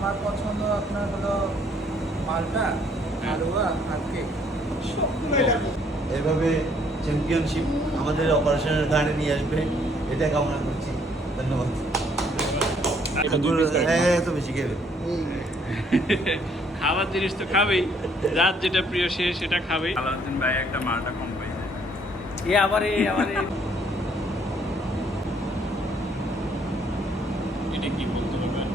আমার পছন্দ আপনার হলো মালটা হালুয়া আর কেক। এভাবে চ্যাম্পিয়নশিপ আমাদের অপারেশনের গানে নিয়ে আসবে এটা কামনা করছি। ধন্যবাদ। হ্যাঁ তো বেশি খেবে খাবার জিনিস তো খাবেই। যার যেটা প্রিয় সে সেটা খাবেই। আলাউদ্দিন ভাই একটা মালটা কম পাইছে। এ আবার এ আবার এ এটা কি বলতে পারবেন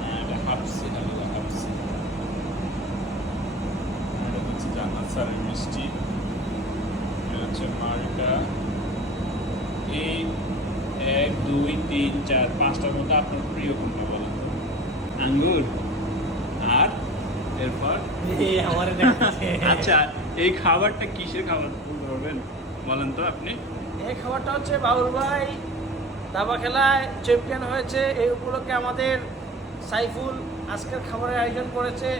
হ্যাঁ, এটা হাফসি হালুয়া হাফসি এটা হচ্ছে জান্নাত স্যারের মিষ্টি এটা হচ্ছে মালটা এই এক দুই তিন চার পাঁচটার মধ্যে আপনার প্রিয় কোনটা বলেন? আঙ্গুর। আর? এরপর? আচ্ছা এই খাবারটা কিসের খাবার পারবেন বলেন তো আপনি। এই খাবারটা হচ্ছে বাবুল ভাই দাবা খেলায় চ্যাম্পিয়ন হয়েছে। এই উপলক্ষে আমাদের সাইফুল আজকের খাবারের আয়োজন করেছে।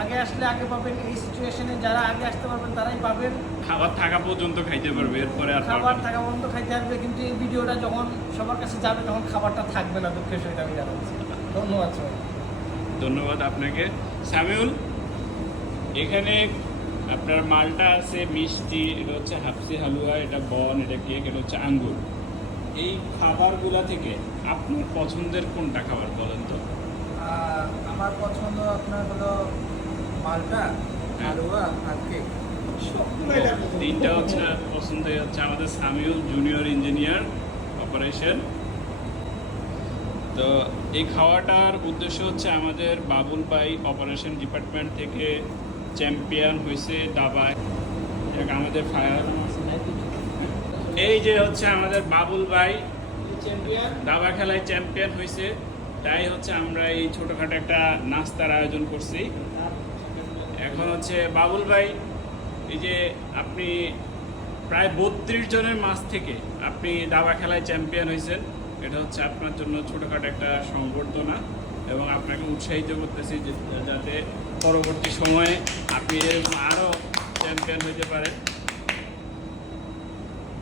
আগে আসলে আগে পাবেন এই সিচুয়েশনে যারা আগে আসতে পারবেন তারাই পাবেন। খাবার থাকা পর্যন্ত খাইতে পারবে এরপরে আর খাবার থাকা বন্ধ খাইতে আসবে কিন্তু এই ভিডিওটা যখন সবার কাছে যাবে তখন খাবারটা থাকবে না দুঃখের সহিত আমি জানাচ্ছি। ধন্যবাদ সবাই ধন্যবাদ আপনাকে। সামিউল এখানে আপনার মালটা আছে মিষ্টি এটা হচ্ছে হাফসি হালুয়া এটা বন এটা কেক এটা হচ্ছে আঙ্গুর। এই খাবারগুলা থেকে আপনার পছন্দের কোনটা খাবার বলেন তো? আমার পছন্দ আপনার হলো মালটা হালুয়া আর কেক। তিনটা হচ্ছে পছন্দ হচ্ছে আমাদের সামিউল জুনিয়র ইঞ্জিনিয়ার অপারেশন তো এই খাওয়াটার উদ্দেশ্য হচ্ছে আমাদের বাবুল ভাই অপারেশন ডিপার্টমেন্ট থেকে চ্যাম্পিয়ন হয়েছে দাবায়। আমাদের ফায়ার এই যে হচ্ছে আমাদের বাবুল ভাই দাবা খেলায় চ্যাম্পিয়ন হয়েছে। তাই হচ্ছে আমরা এই ছোটোখাটো একটা নাস্তার আয়োজন করছি। এখন হচ্ছে বাবুল ভাই, এই যে আপনি প্রায় বত্রিশ জনের মাছ থেকে আপনি দাবা খেলায় চ্যাম্পিয়ন হয়েছেন। এটা হচ্ছে আপনার জন্য ছোটোখাটো একটা সংবর্ধনা এবং আপনাকে উৎসাহিত করতেছি যাতে পরবর্তী সময়ে আপনি আরও চ্যাম্পিয়ন হতে পারেন।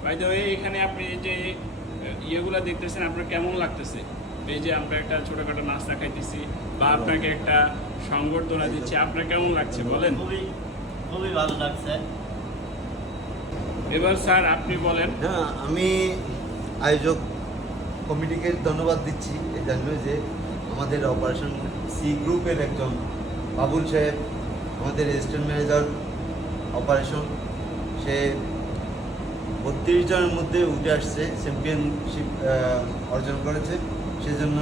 বাই দ্য এখানে আপনি যে ইয়েগুলো দেখতেছেন, আপনার কেমন লাগতেছে? এই যে আমরা একটা ছোটোখাটো নাস্তা খাইতেছি বা আপনাকে একটা সংবর্ধনা দিচ্ছি। আপনার কেমন লাগছে? বলেন। খুবই খুবই ভালো লাগছে। এবার স্যার আপনি বলেন। হ্যাঁ আমি আয়োজক কমিটিকে ধন্যবাদ দিচ্ছি। এই জন্য যে আমাদের অপারেশন সি গ্রুপের একজন বাবুল সাহেব আমাদের অ্যাসিস্ট্যান্ট ম্যানেজার অপারেশন সে বত্রিশ জনের মধ্যে উঠে আসছে চ্যাম্পিয়নশিপ অর্জন করেছে। সেজন্য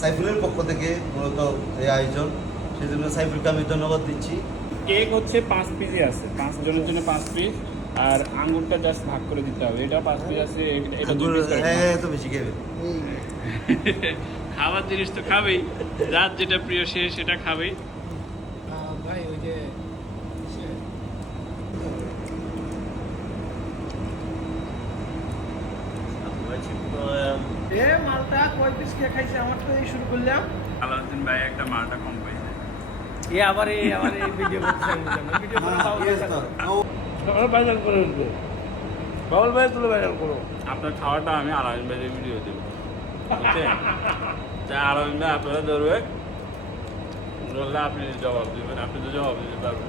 সাইফুলের পক্ষ থেকে মূলত এই আয়োজন। সেই জন্য সাইফুলকে আমি ধন্যবাদ দিচ্ছি। কেক হচ্ছে পাঁচ পিসই আছে। পাঁচ জনের জন্য পাঁচ পিস আর আঙ্গুরটা জাস্ট ভাগ করে দিতে হবে। এটা পাঁচ পিস আছে। এটা- দুই হ্যাঁ তো বেশি খেবে খাবার জিনিস তো খাবেই। রাত যেটা প্রিয় সে সেটা খাবেই ভাই ওই যে এ মালটা কয় পিস কে খাইছে আমার তো এই শুরু করলাম। আলাউদ্দিন ভাই একটা মালটা কম পাইছে। এ আবার এই আবার এই ভিডিও করতে ভিডিও করে বাবুল করে উঠবে। বাবুল ভাই তুলে ভাইজান করো। আপনার খাওয়াটা আমি আলাউদ্দিন ভাইয়ের ভিডিও দেবো। বুঝছেন? আলাউদ্দিন ভাই আপনারা ধরবে ধরলে আপনি জবাব দেবেন আপনি তো জবাব দিতে পারবেন।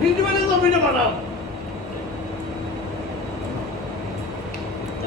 ভিডিও বানাও ভিডিও বানাও আমরা চলবে